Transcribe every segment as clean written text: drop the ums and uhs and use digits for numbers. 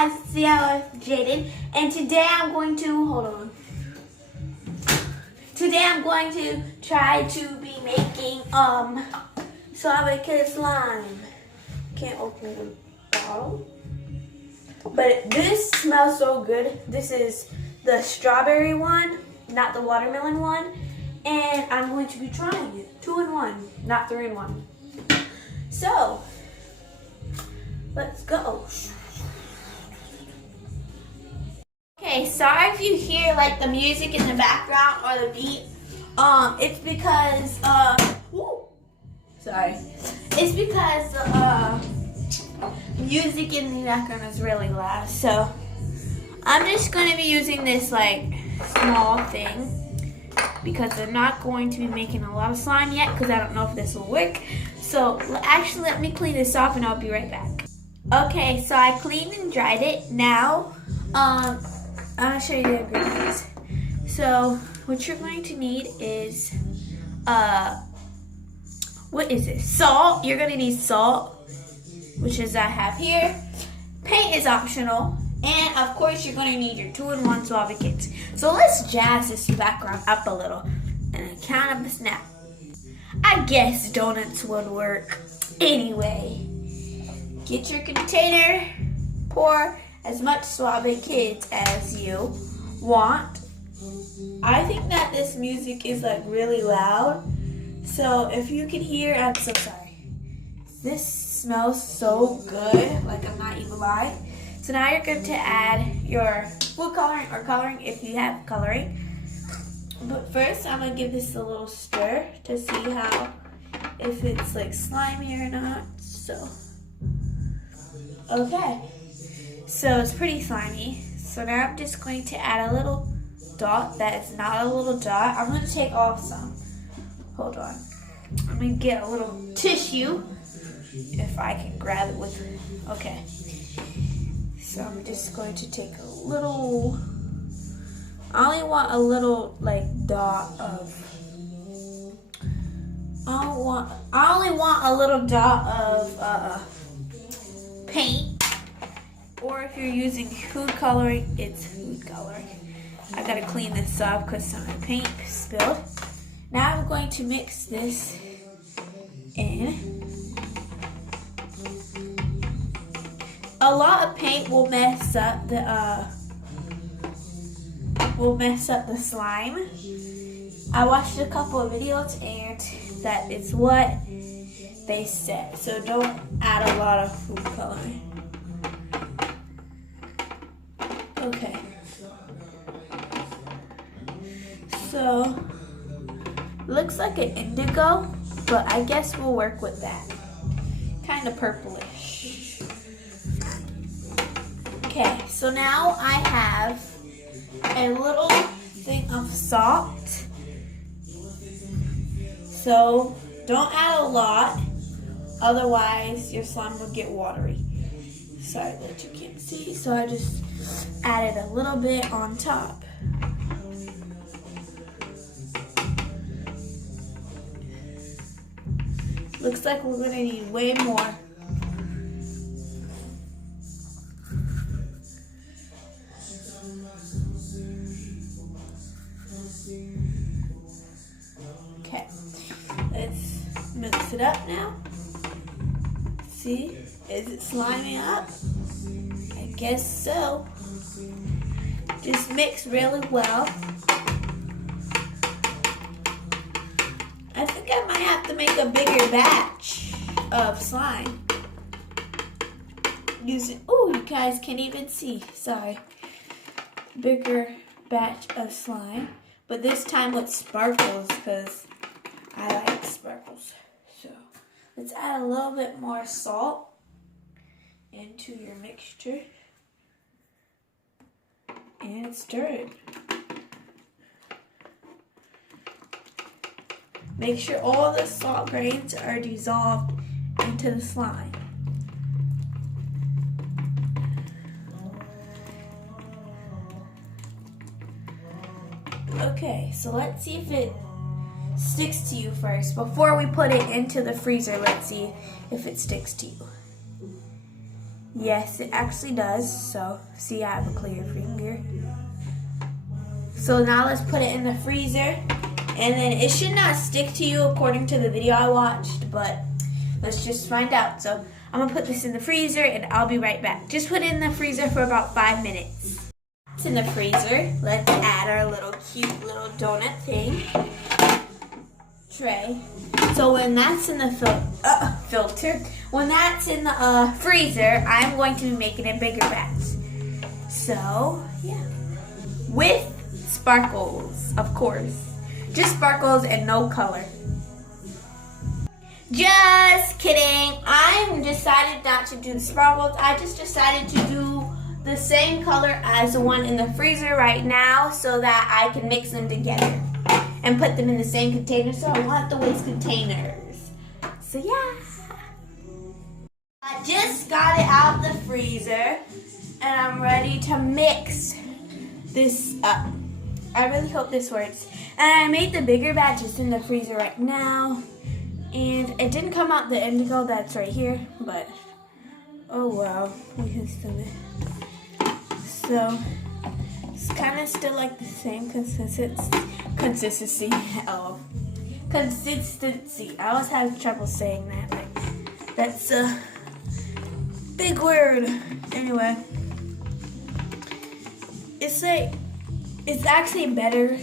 guys, it's Jaden, and today I'm going to, hold on. Today I'm going to try to be making, Strawberry Kid slime. Can't open the bottle. But this smells so good. This is the strawberry one, not the watermelon one. And I'm going to be trying it. 2 in 1, not 3 in 1. So, let's go. Okay, sorry if you hear like the music in the background or the beat. It's because sorry. It's because music in the background is really loud. So I'm just gonna be using this like small thing because I'm not going to be making a lot of slime yet because I don't know if this will work. So actually let me clean this off and I'll be right back. Okay, so I cleaned and dried it. Now I'm gonna show you the ingredients. So what you're going to need is what is it? Salt. You're gonna need salt, which is I have here. Paint is optional, and of course you're gonna need your 2 in 1 Suave kits. So let's jazz this background up a little and a count of a snap. I guess donuts would work. Anyway, get your container, pour as much Suave Kids as you want. I think that this music is like really loud, so if you can hear, I'm so sorry. This smells so good, like I'm not even lying. So now you're going to add your food coloring or coloring if you have coloring. But first I'm going to give this a little stir to see how, if it's like slimy or not. So, okay. So it's pretty slimy. So now I'm just going to add a little dot that is not a little dot. I'm going to take off some. Hold on. I'm going to get a little tissue if I can grab it with me. Okay. So I'm just going to take a little, I only want a little like dot of, I only want a little dot of paint. Or if you're using food coloring, it's food coloring. I gotta clean this off because some of the paint spilled. Now I'm going to mix this in. A lot of paint will mess up the slime. I watched a couple of videos and that is what they said. So don't add a lot of food coloring. Okay. So looks like an indigo, but I guess we'll work with that. Kind of purplish. Okay, so now I have a little thing of salt. So don't add a lot, otherwise your slime will get watery. Sorry that you can't see, so I just added a little bit on top. Looks like we're gonna need way more. Okay, let's mix it up now. See, is it sliming up? I guess so. Just mix really well. I think I might have to make a bigger batch of slime. Oh, you guys can't even see, sorry. Bigger batch of slime, but this time with sparkles because I like sparkles. So let's add a little bit more salt into your mixture and stir it. Make sure all the salt grains are dissolved into the slime. Okay, so let's see if it sticks to you first. Before we put it into the freezer, let's see if it sticks to you. Yes, it actually does. So, see, I have a clear finger. So now let's put it in the freezer. And then it should not stick to you according to the video I watched, but let's just find out. So I'm gonna put this in the freezer and I'll be right back. Just put it in the freezer for about 5 minutes. It's in the freezer. Let's add our little cute little donut thing. Tray. So when that's in the filter, when that's in the freezer, I'm going to be making a bigger batch. So yeah, with sparkles, of course, just sparkles and no color. Just kidding. I decided not to do the sparkles. I just decided to do the same color as the one in the freezer right now, so that I can mix them together and put them in the same container, so I won't have to waste containers. So yeah. I just got it out of the freezer and I'm ready to mix this up. I really hope this works. And I made the bigger batch, it's in the freezer right now. And it didn't come out the indigo that's right here, but oh well, we can still do it. So it's kind of still like the same consistency. Oh, consistency. I always have trouble saying that. Like, that's a big word. Anyway, it's actually better.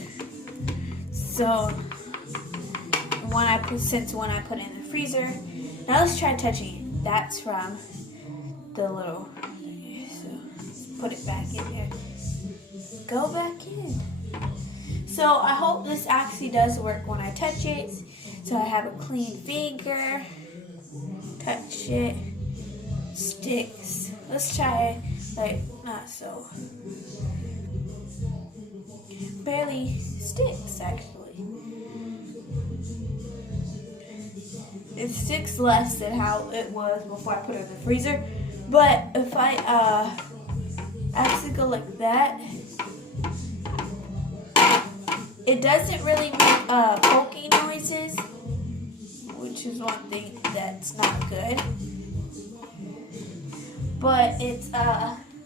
So when I put it in the freezer, now let's try touching it. That's from the little. So let's put it back in here. Go back in. So I hope this actually does work when I touch it. So I have a clean finger. Touch it. Sticks. Let's try it like not so. Barely sticks actually. It sticks less than how it was before I put it in the freezer. But if I actually go like that, it doesn't really make poking noises, which is one thing that's not good. But it's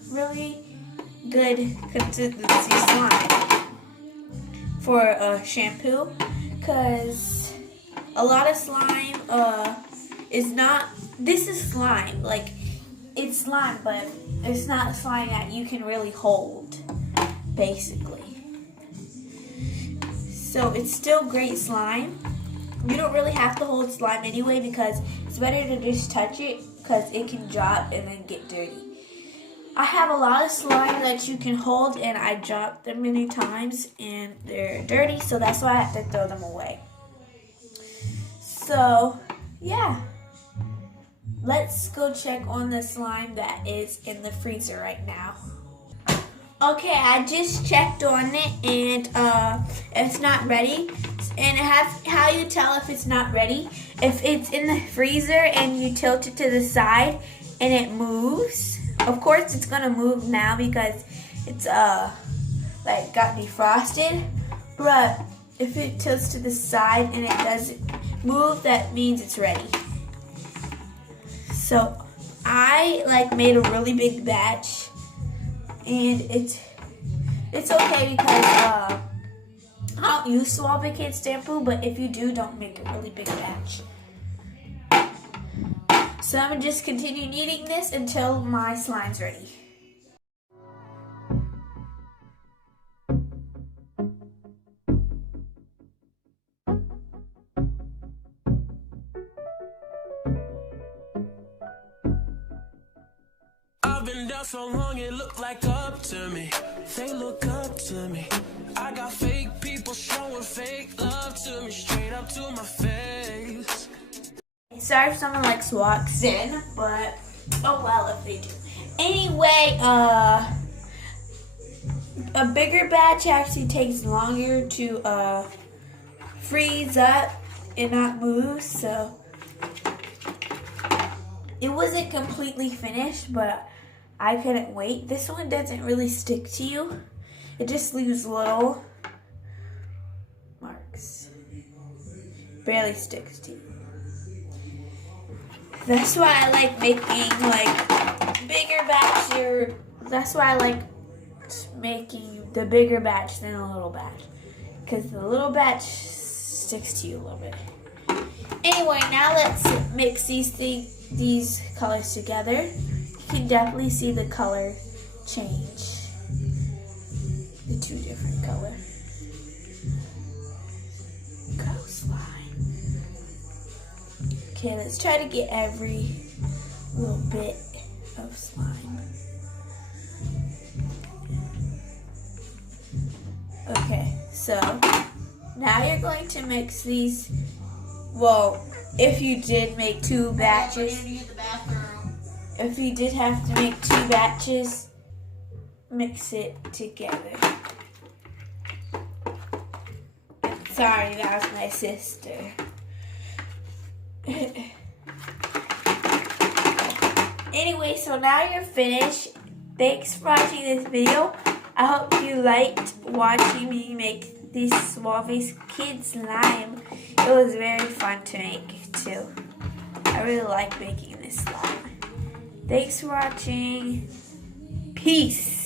really good consistency slime for shampoo, because a lot of slime is not. This is slime, like it's slime, but it's not slime that you can really hold, basically. So it's still great slime. You don't really have to hold slime anyway, because it's better to just touch it, because it can drop and then get dirty. I have a lot of slime that you can hold, and I dropped them many times and they're dirty, so that's why I have to throw them away. So yeah, let's go check on the slime that is in the freezer right now. Okay, I just checked on it and it's not ready. And how you tell if it's not ready, if it's in the freezer and you tilt it to the side and it moves. Of course it's gonna move now because it's like got defrosted. But if it tilts to the side and it doesn't move, that means it's ready. So I made a really big batch. And it's okay because I don't use Shampoo shampoo, but if you do, don't make a really big batch. So I'm gonna just continue kneading this until my slime's ready. I've been down so long it look like up to me. They look up to me. I got fake people showing fake love to me, straight up to my face. Sorry if someone walks in, but oh well if they do. Anyway, a bigger batch actually takes longer to freeze up and not move, so it wasn't completely finished, but I couldn't wait. This one doesn't really stick to you. It just leaves little marks. Barely sticks to you. That's why I like making bigger batch, that's why I like making the bigger batch than a little batch. Because the little batch sticks to you a little bit. Anyway, now let's mix these colors together. You can definitely see the color change. The two different colors. Coastline. Okay, let's try to get every little bit of slime. Okay, so now you're going to mix these. Well, if you did make 2 batches, if you did have to make 2 batches, mix it together. Sorry, that was my sister. Anyway, so now you're finished. Thanks for watching this video. I hope you liked watching me make these Suave's Kid slime. It was very fun to make too. I really like making this slime. Thanks for watching. Peace.